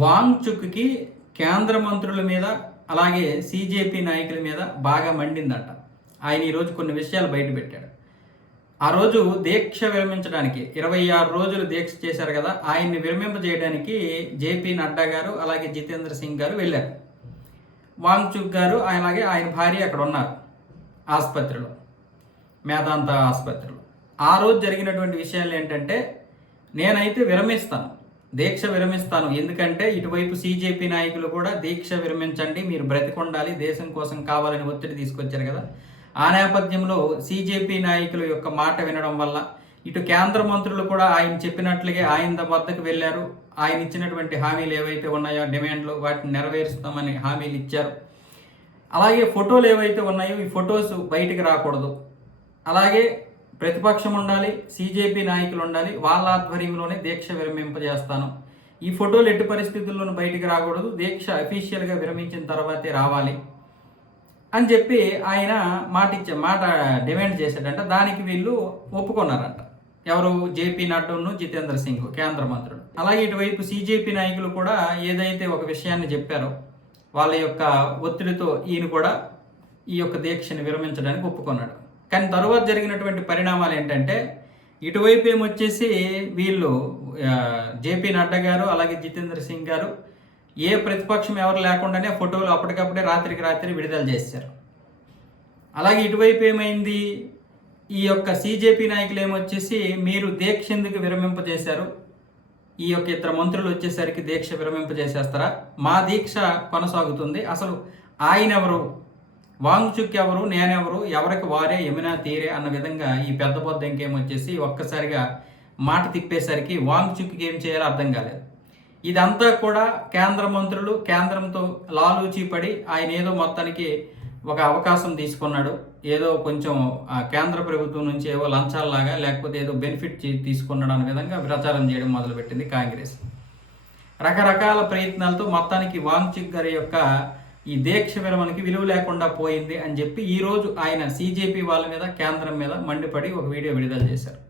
వాంగ్చుక్‌కి కేంద్ర మంత్రుల మీద, అలాగే సీజేపీ నాయకుల మీద బాగా మండిందట. ఆయన ఈరోజు కొన్ని విషయాలు బయటపెట్టాడు. ఆ రోజు దీక్ష విరమించడానికి 26 రోజులు దీక్ష చేశారు కదా! ఆయన్ని విరమింపజేయడానికి జేపీ నడ్డా గారు, అలాగే జితేంద్ర సింగ్ గారు వెళ్లారు. వాంగ్చుక్ గారు, అలాగే ఆయన భార్య అక్కడ ఉన్నారు ఆసుపత్రిలో, మేదాంత ఆసుపత్రిలో. ఆ రోజు జరిగినటువంటి విషయాలు ఏంటంటే, నేనైతే విరమిస్తాను, దీక్ష విరమిస్తాను. ఎందుకంటే ఇటువైపు సీజేపీ నాయకులు కూడా దీక్ష విరమించండి, మీరు బ్రతికొండాలి, దేశం కోసం కావాలని ఒత్తిడి తీసుకొచ్చారు కదా! ఆ నేపథ్యంలో సీజేపీ నాయకుల యొక్క మాట వినడం వల్ల ఇటు కేంద్ర మంత్రులు కూడా ఆయన చెప్పినట్లుగా ఆయన వద్దకు వెళ్ళారు. ఆయన ఇచ్చినటువంటి హామీలు ఏవైతే ఉన్నాయో, డిమాండ్లు, వాటిని నెరవేరుస్తామని హామీలు ఇచ్చారు. అలాగే ఫోటోలు ఏవైతే ఉన్నాయో ఈ ఫొటోస్ బయటికి రాకూడదు, అలాగే ప్రతిపక్షం ఉండాలి, సీజేపీ నాయకులు ఉండాలి, వాళ్ళ ఆధ్వర్యంలోనే దీక్ష విరమింపజేస్తాను, ఈ ఫోటోలు ఎట్టి పరిస్థితుల్లోనూ బయటికి రాకూడదు, దీక్ష అఫీషియల్గా విరమించిన తర్వాతే రావాలి అని చెప్పి ఆయన మాట డిమాండ్ చేశాడంట. దానికి వీళ్ళు ఒప్పుకున్నారంట. ఎవరు? జేపీ నడ్డాను, జితేంద్ర సింగ్ కేంద్ర మంత్రులు. అలాగే ఇటువైపు సీజేపీ నాయకులు కూడా ఏదైతే ఒక విషయాన్ని చెప్పారో వాళ్ళ యొక్క ఒత్తిడితో ఈయన కూడా ఈ యొక్క దీక్షని విరమించడానికి ఒప్పుకున్నాడు. కానీ తరువాత జరిగినటువంటి పరిణామాలు ఏంటంటే, ఇటువైపు ఏమొచ్చేసి వీళ్ళు జేపీ నడ్డా గారు, అలాగే జితేంద్ర సింగ్ గారు ఏ ప్రతిపక్షం ఎవరు లేకుండానే ఫోటోలు అప్పటికప్పుడే రాత్రికి రాత్రి విడుదల చేశారు. అలాగే ఇటువైపు ఏమైంది, ఈ యొక్క సీజేపీ నాయకులు ఏమొచ్చేసి, మీరు దీక్ష ఎందుకు విరమింపజేశారు, ఈ యొక్క ఇద్దరు మంత్రులు వచ్చేసరికి దీక్ష విరమింపజేసేస్తారా, మా దీక్ష కొనసాగుతుంది, అసలు ఆయన ఎవరు, వాంగ్చుక్ ఎవరు, నేనెవరు, ఎవరికి వారే యమునా తీరే అన్న విధంగా ఈ పెద్ద బొద్ద ఇంకేమొచ్చేసి ఒక్కసారిగా మాట తిప్పేసరికి వాంగ్చుక్కి ఏం చేయాలో అర్థం కాలేదు. ఇదంతా కూడా కేంద్ర మంత్రులు కేంద్రంతో లాలూచీ పడి ఆయన ఏదో మొత్తానికి ఒక అవకాశం తీసుకున్నాడు, ఏదో కొంచెం కేంద్ర ప్రభుత్వం నుంచి ఏవో లంచాలలాగా లేకపోతే ఏదో బెనిఫిట్ తీసుకున్నాడు అనే విధంగా ప్రచారం చేయడం మొదలుపెట్టింది కాంగ్రెస్. రకరకాల ప్రయత్నాలతో మొత్తానికి వాంగ్చుక్ గారి యొక్క ఈ దీక్ష విరమణకి విలువ లేకుండా పోయింది అని చెప్పి ఈరోజు ఆయన సీజేపీ వాళ్ళ మీద, కేంద్రం మీద మండిపడి ఒక వీడియో విడుదల చేశారు.